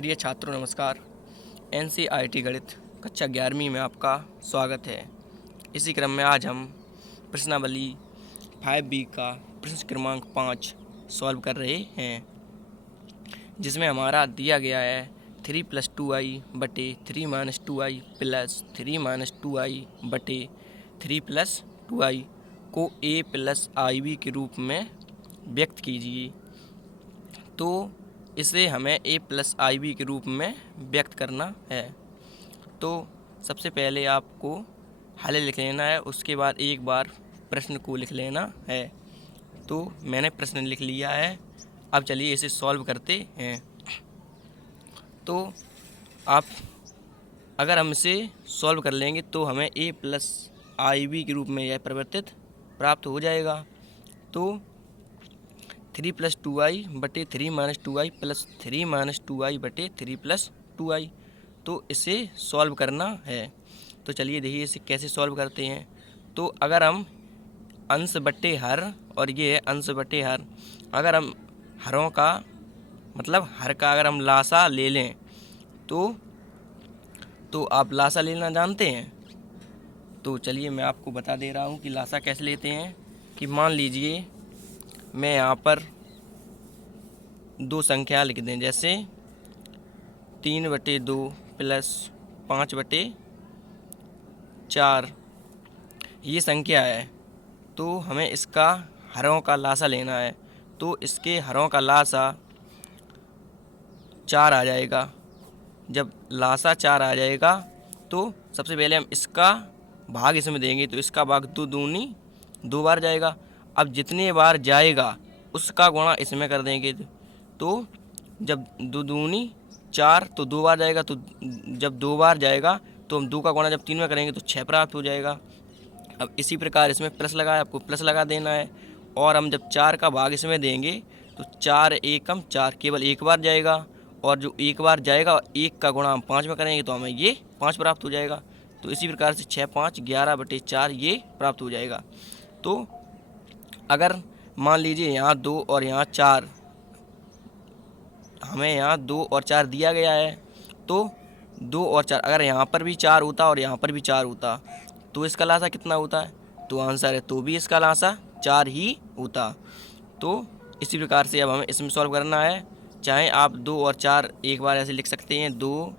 प्रिय छात्रों नमस्कार। एनसीईआरटी गणित कक्षा 11वीं में आपका स्वागत है। इसी क्रम में आज हम प्रश्नावली 5B का प्रश्न क्रमांक 5 सॉल्व कर रहे हैं, जिसमें हमारा दिया गया है 3 + 2i बटे 3 - 2i प्लस 3 - 2i बटे 3 + 2i को a + ib के रूप में व्यक्त कीजिए। तो इसे हमें a + ib के रूप में व्यक्त करना है। तो सबसे पहले आपको हल लिख लेना है, उसके बाद एक बार प्रश्न को लिख लेना है। तो मैंने प्रश्न लिख लिया है। अब चलिए इसे सॉल्व करते हैं। तो आप अगर हम इसे सॉल्व कर लेंगे तो हमें a + ib के रूप में यह परिवर्तित प्राप्त हो जाएगा। तो 3 + 2i बटे 3 - 2i प्लस 3 - 2i बटे 3 + 2i। तो इसे सॉल्व करना है। तो चलिए देखिए इसे कैसे सॉल्व करते हैं। तो अगर हम अंश बटे हर और ये है अंश बटे हर, अगर हम हरों का मतलब हर का अगर हम लासा ले लें तो आप लासा लेना जानते हैं। तो चलिए मैं आपको बता दे रहा हूँ कि लासा कैसे लेते हैं। कि मान लीजिए मैं यहाँ पर दो संख्या लिख दें, जैसे 3/2 प्लस 5/4 ये संख्या है। तो हमें इसका हरों का लासा लेना है। तो इसके हरों का लासा 4 आ जाएगा। जब लासा 4 आ जाएगा तो सबसे पहले हम इसका भाग इसमें देंगे, तो इसका भाग 2 दूनी 2 बार जाएगा। अब जितने बार जाएगा उसका गुणा इसमें कर देंगे। तो जब 2 दूनी 4 तो 2 बार जाएगा, तो जब 2 बार जाएगा तो हम 2 का गुणा जब 3 में करेंगे तो 6 प्राप्त हो जाएगा। अब इसी प्रकार इसमें प्लस लगाए, आपको प्लस लगा देना है। और हम जब 4 का भाग इसमें देंगे तो 4 एकम 4 केवल एक बार जाएगा, और जो एक बार जाएगा 1 का गुणा हम 5 में करेंगे तो हमें ये 5 प्राप्त हो जाएगा। तो इसी प्रकार से 6 5 11/4 ये प्राप्त हो जाएगा। तो अगर मान लीजिए यहाँ 2 और यहाँ 4, हमें यहाँ 2 और 4 दिया गया है, तो 2 और 4 अगर यहाँ पर भी 4 होता और यहाँ पर भी 4 होता तो इसका लासा कितना होता है? तो आंसर है तो भी इसका लासा 4 ही होता। तो इसी प्रकार से अब हमें इसमें सॉल्व करना है। चाहे आप 2 और 4 एक बार ऐसे लिख सकते हैं, 2,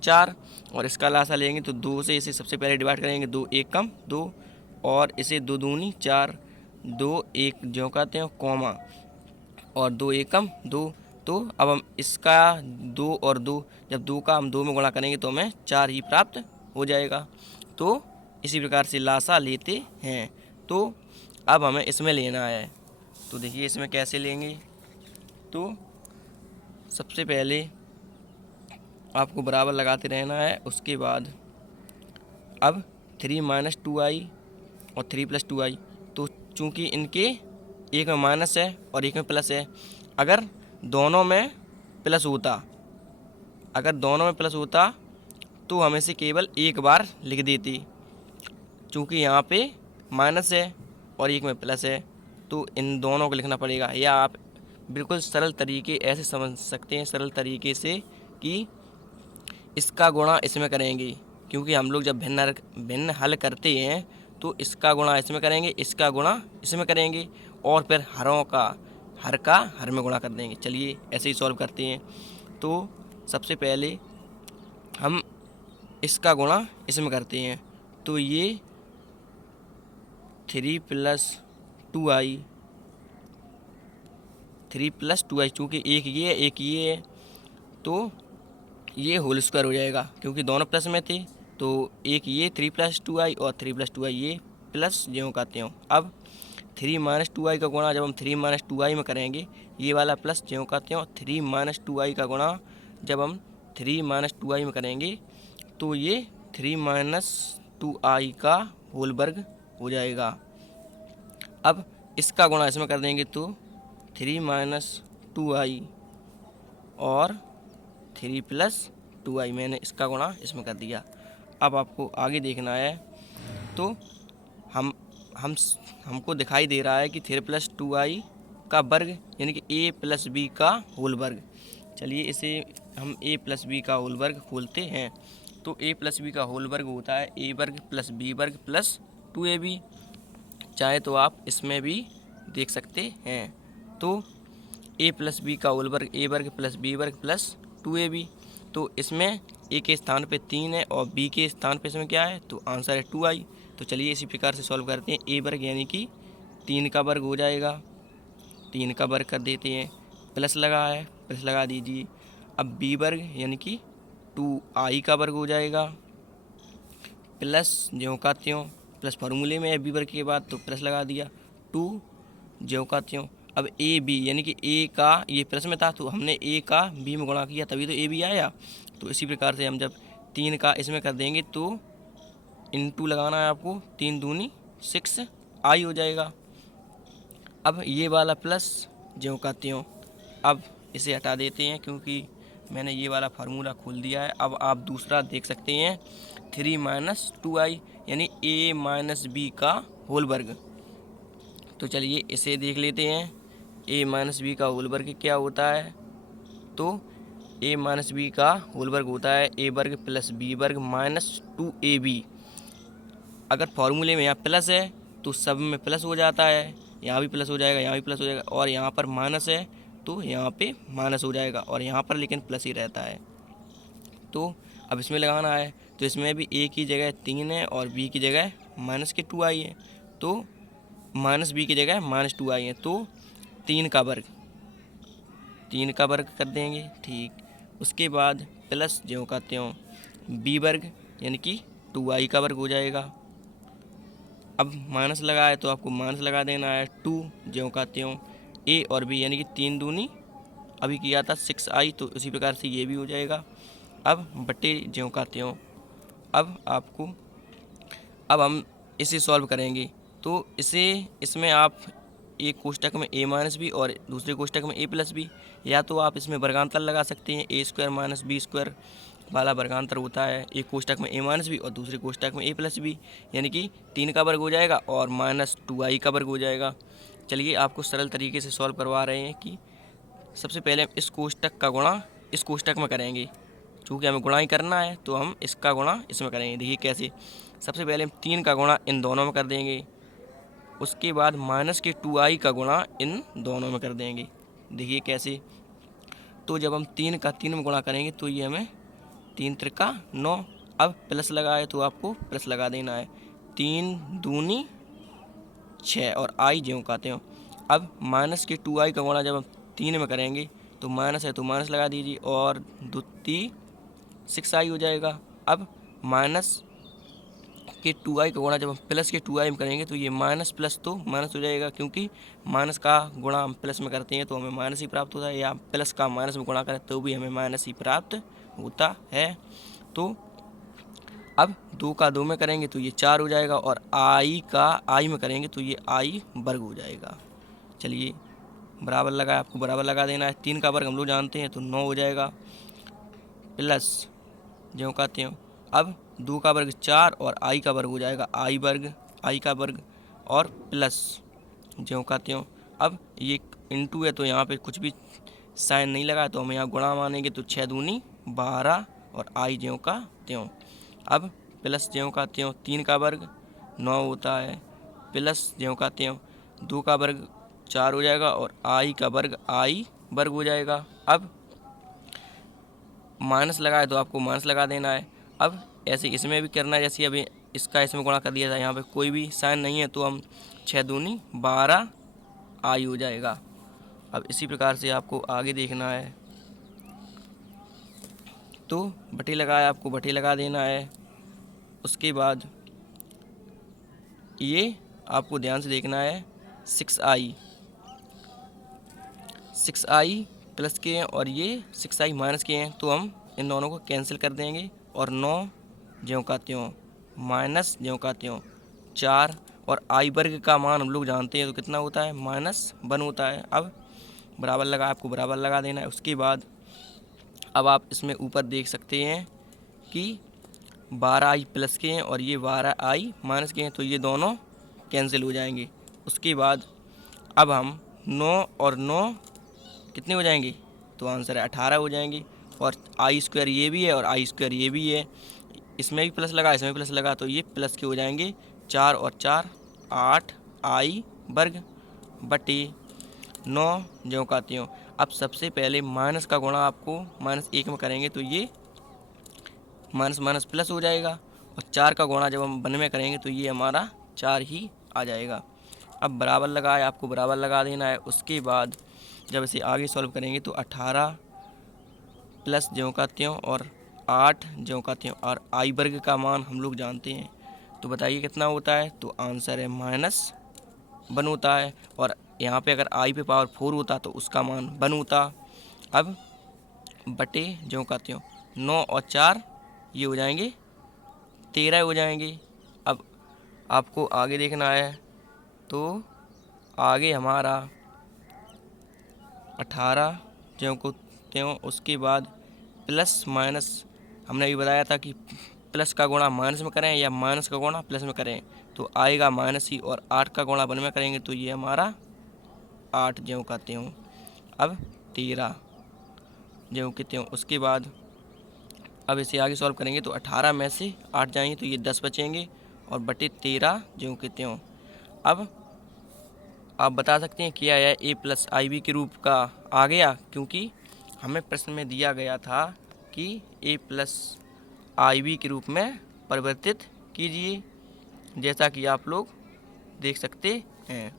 4, और इसका लासा लेंगे तो 2 से इसे सबसे पहले डिवाइड करेंगे, 2 एकम 2, और इसे 2 दूनी 4, 2 1 जो कहते हैं कॉमा, और 2 एकम 2। तो अब हम इसका 2 और 2, जब 2 का हम 2 में गुणा करेंगे तो हमें 4 ही प्राप्त हो जाएगा। तो इसी प्रकार से लासा लेते हैं। तो अब हमें इसमें लेना है। तो देखिए इसमें कैसे लेंगे। तो सबसे पहले आपको बराबर लगाते रहना है। उसके बाद अब 3 - 2i और 3 + 2i, तो चूँकि इनके एक में माइनस है और एक में प्लस है, अगर दोनों में प्लस होता तो हम इसे केवल एक बार लिख देते। चूँकि यहाँ पे माइनस है और एक में प्लस है तो इन दोनों को लिखना पड़ेगा। या आप बिल्कुल सरल तरीके ऐसे समझ सकते हैं, सरल तरीके से, कि इसका गुणा इसमें करेंगे, क्योंकि हम लोग जब भिन्न हल करते हैं तो इसका गुणा इसमें करेंगे, इसका गुणा इसमें करेंगे, और फिर हर का हर में गुणा कर देंगे। चलिए ऐसे ही सॉल्व करते हैं। तो सबसे पहले हम इसका गुणा इसमें करते हैं। तो ये 3 + 2i चूँकि एक ये है एक ये है, तो ये होल स्क्वायर हो जाएगा, क्योंकि दोनों प्लस में थे। तो एक ये 3 + 2i और 3 + 2i ये प्लस ज्यों कहते हो। अब 3 - 2i का गुणा जब हम 3 - 2i में करेंगे, ये वाला प्लस ज्यों कहते हो। 3 - 2i का गुणा जब हम 3 - 2i में करेंगे तो ये 3 - 2i का होल वर्ग हो जाएगा। अब इसका गुणा इसमें कर देंगे तो 3 - 2i और 3 + 2i, मैंने इसका गुणा इसमें कर दिया। अब आपको आगे देखना है। तो हमको दिखाई दे रहा है कि 3 + 2i का वर्ग यानी कि a + b का होल वर्ग। चलिए इसे हम a प्लस बी का होल वर्ग खोलते हैं। तो a प्लस बी का होल वर्ग होता है a वर्ग प्लस बी वर्ग प्लस 2ab। चाहे तो आप इसमें भी देख सकते हैं। तो a प्लस बी का होल वर्ग a वर्ग प्लस बी वर्ग प्लस 2ab। तो इसमें a के स्थान पे 3 है और b के स्थान पे इसमें क्या है, तो आंसर है 2i। तो चलिए इसी प्रकार से सॉल्व करते हैं। a वर्ग यानी कि 3 का वर्ग हो जाएगा, 3 का वर्ग कर देते हैं, प्लस लगा है, प्लस लगा दीजिए। अब b वर्ग यानी कि 2i का वर्ग हो जाएगा, प्लस ज्यों का त्यों, प्लस फार्मूले में है b वर्ग के बाद तो प्लस लगा दिया, 2 ज्यों का त्यों। अब ए बी यानी कि ए का ये प्लस में था तो हमने ए का बी में गुणा किया तभी तो ए बी आया। तो इसी प्रकार से हम जब 3 का इसमें कर देंगे तो इंटू लगाना है आपको, 3 दूनी 6 आई हो जाएगा। अब ये वाला प्लस ज्यों का त्यों, अब इसे हटा देते हैं क्योंकि मैंने ये वाला फार्मूला खोल दिया है। अब आप दूसरा देख सकते हैं 3 माइनस 2i यानी a माइनस बी का होल वर्ग। तो चलिए इसे देख लेते हैं, a माइनस बी का होल वर्ग क्या होता है। तो a माइनस बी का होल वर्ग होता है a वर्ग प्लस बी वर्ग माइनस 2ab। अगर फॉर्मूले में यहाँ प्लस है तो सब में प्लस हो जाता है, यहाँ भी प्लस हो जाएगा, यहाँ भी प्लस हो जाएगा, और यहाँ पर माइनस है तो यहाँ पे माइनस हो जाएगा, और यहाँ पर लेकिन प्लस ही रहता है। तो अब इसमें लगाना है, तो इसमें भी a की जगह 3 है और b की जगह माइनस के 2i है, तो माइनस बी की जगह माइनस 2i है, तो 3 का वर्ग, 3 का वर्ग कर देंगे, ठीक। उसके बाद प्लस ज्यों का त्यों बी वर्ग यानी कि 2i का वर्ग हो जाएगा। अब माइनस लगा है तो आपको माइनस लगा देना है, 2 ज्यों का त्यों a और b यानी कि 3 दूनी अभी किया था 6i, तो उसी प्रकार से ये भी हो जाएगा। अब बटे ज्यों का त्यों, अब हम इसे सॉल्व करेंगे। तो इसमें आप एक कोष्टक में a माइनस बी और दूसरे कोष्टक में a प्लस बी, या तो आप इसमें वर्गांतर लगा सकते हैं, a square minus b square वाला वर्गांतर होता है। एक कोष्टक में a माइनस बी और दूसरे कोष्टक में a प्लस बी यानी कि 3 का वर्ग हो जाएगा और माइनस 2i का वर्ग हो जाएगा। चलिए आपको सरल तरीके से सॉल्व करवा रहे हैं कि सबसे पहले हम इस कोष्टक का गुणा इस कोष्टक में करेंगे, चूँकि हमें गुणा ही करना है तो हम इसका गुणा इसमें करेंगे। देखिए कैसे, सबसे पहले हम 3 का गुणा इन दोनों में कर देंगे, उसके बाद माइनस के 2i का गुणा इन दोनों में कर देंगे। देखिए कैसे, तो जब हम 3 का 3 में गुणा करेंगे तो ये हमें 3 त्रिका 9। अब प्लस लगा है तो आपको प्लस लगा देना है, 3 दूनी 6 और i ज्यों का त्यों। अब माइनस के 2i का गुणा जब हम 3 में करेंगे तो माइनस है तो माइनस लगा दीजिए और द्वितीय 6i हो जाएगा। अब माइनस के 2i का गुणा जब हम प्लस के 2i में करेंगे तो ये माइनस प्लस तो माइनस हो जाएगा, क्योंकि माइनस का गुणा हम प्लस में करते हैं तो हमें माइनस ही प्राप्त होता है, या प्लस का माइनस में गुणा करें तो भी हमें माइनस ही प्राप्त होता है। तो अब 2 का 2 में करेंगे तो ये 4 हो जाएगा, और i का i में करेंगे तो ये i वर्ग हो जाएगा। चलिए बराबर लगा, आपको बराबर लगा देना है, 3 का वर्ग हम लोग जानते हैं तो 9 हो जाएगा, प्लस ज्यों का त्यों। अब 2 का वर्ग 4 और i का वर्ग हो जाएगा i का वर्ग और प्लस ज्यों का त्यों। अब ये इंटू है तो यहाँ पे कुछ भी साइन नहीं लगा तो हम यहाँ गुणा मानेंगे, तो 6 दूनी 12 और i ज्यों का त्यों। अब प्लस ज्यों का त्यों 3 का वर्ग 9 होता है, प्लस ज्यों का त्यों 2 का वर्ग 4 हो जाएगा और i का वर्ग i वर्ग हो जाएगा। अब माइनस लगा है तो आपको माइनस लगा देना है। अब ऐसे इसमें भी करना है, जैसे अभी इसका इसमें गुणा कर दिया था, यहाँ पे कोई भी साइन नहीं है तो हम 6 दूनी 12 i हो जाएगा। अब इसी प्रकार से आपको आगे देखना है, तो बटे लगाया, आपको बटे लगा देना है। उसके बाद ये आपको ध्यान से देखना है, 6i प्लस के हैं और ये 6i माइनस के हैं, तो हम इन दोनों को कैंसिल कर देंगे और 9 ज्यों का त्यों माइनस ज्यों का त्यों 4, और i वर्ग का मान हम लोग जानते हैं तो कितना होता है, -1 होता है। अब बराबर लगा, आपको बराबर लगा देना है। उसके बाद अब आप इसमें ऊपर देख सकते हैं कि 12i प्लस के हैं और ये 12i माइनस के हैं, तो ये दोनों कैंसिल हो जाएंगे। उसके बाद अब हम 9 और 9 कितने हो जाएंगे, तो आंसर है 18 हो जाएंगे। और आई स्क्वायर ये भी है और आई स्क्वायर ये भी है, इसमें भी प्लस लगा इसमें भी प्लस लगा, तो ये प्लस के हो जाएंगे 4 और 4 8 आई वर्ग बटे 9 ज्यों का त्यों। अब सबसे पहले माइनस का गुणा आपको -1 में करेंगे तो ये माइनस माइनस प्लस हो जाएगा, और 4 का गुणा जब हम 1 में करेंगे तो ये हमारा 4 ही आ जाएगा। अब बराबर लगाए, आपको बराबर लगा देना है। उसके बाद जब इसे आगे सॉल्व करेंगे तो 18 प्लस ज्यों का त्यों और 8 ज्यों का त्यों, और आई वर्ग का मान हम लोग जानते हैं, तो बताइए कितना होता है। तो आंसर है -1 होता है, और यहाँ पे अगर आई पे पावर 4 होता तो उसका मान 1 होता। अब बटे ज्यों का त्यों 9 और 4 ये हो जाएंगे 13 हो जाएंगे। अब आपको आगे देखना है, तो आगे हमारा 18 ज्यों को त्यों, उसके बाद प्लस माइनस, हमने अभी बताया था कि प्लस का गुणा माइनस में करें या माइनस का गुणा प्लस में करें, तो आएगा माइनस ही, और 8 का गुणा 1 में करेंगे तो ये हमारा 8 ज्यों का त्यों। अब 13 ज्यों के त्यों, उसके बाद अब इसे आगे सॉल्व करेंगे तो 18 में से 8 जाएंगे तो ये 10 बचेंगे, और बटे 13 ज्यों के त्यों। अब आप बता सकते हैं क्या यह a प्लस आई बी के रूप का आ गया, क्योंकि हमें प्रश्न में दिया गया था कि a प्लस आई बी के रूप में परिवर्तित कीजिए। जैसा कि आप लोग देख सकते हैं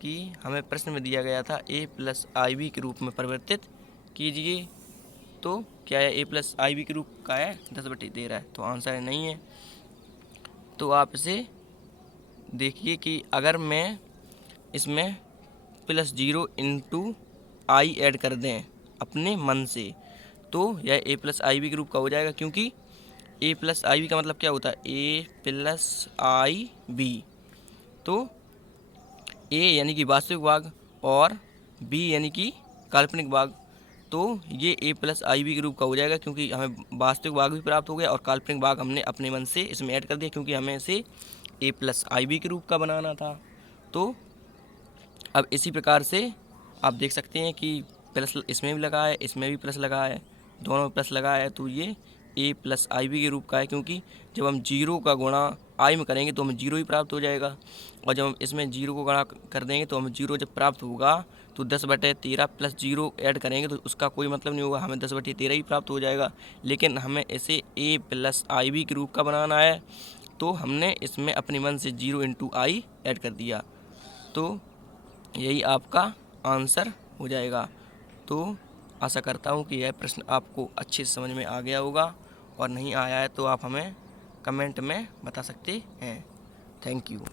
कि हमें प्रश्न में दिया गया था a प्लस आई बी के रूप में परिवर्तित कीजिए, तो क्या है a प्लस आई बी के रूप का है 10/13 है, तो आंसर नहीं है। तो आप इसे देखिए कि अगर मैं इसमें +0 इंटू आई ऐड कर दें अपने मन से, तो यह a प्लस आई बी के रूप का हो जाएगा, क्योंकि a प्लस आई बी का मतलब क्या होता है, a प्लस आई बी। तो a यानी कि वास्तविक भाग और b यानी कि काल्पनिक भाग, तो ये a प्लस आई बी के रूप का हो जाएगा, क्योंकि हमें वास्तविक भाग भी प्राप्त हो गया और काल्पनिक भाग हमने अपने मन से इसमें ऐड कर दिया, क्योंकि हमें इसे a प्लस आई बी के रूप का बनाना था। तो अब इसी प्रकार से आप देख सकते हैं कि प्लस इसमें भी लगा है, इसमें भी प्लस लगा है, दोनों में प्लस लगा है, तो ये a प्लस आई बी के रूप का है, क्योंकि जब हम 0 का गुणा आई में करेंगे तो हमें 0 ही प्राप्त हो जाएगा, और जब हम इसमें 0 को गुणा कर देंगे तो हमें 0 जब प्राप्त होगा तो 10/13 प्लस 0 ऐड करेंगे तो उसका कोई मतलब नहीं होगा, हमें 10/13 ही प्राप्त हो जाएगा। लेकिन हमें इसे a प्लस आई बी के रूप का बनाना है, तो हमने इसमें अपने मन से 0 इंटू आई ऐड कर दिया, तो यही आपका आंसर हो जाएगा। तो आशा करता हूँ कि यह प्रश्न आपको अच्छे से समझ में आ गया होगा, और नहीं आया है तो आप हमें कमेंट में बता सकते हैं। Thank you.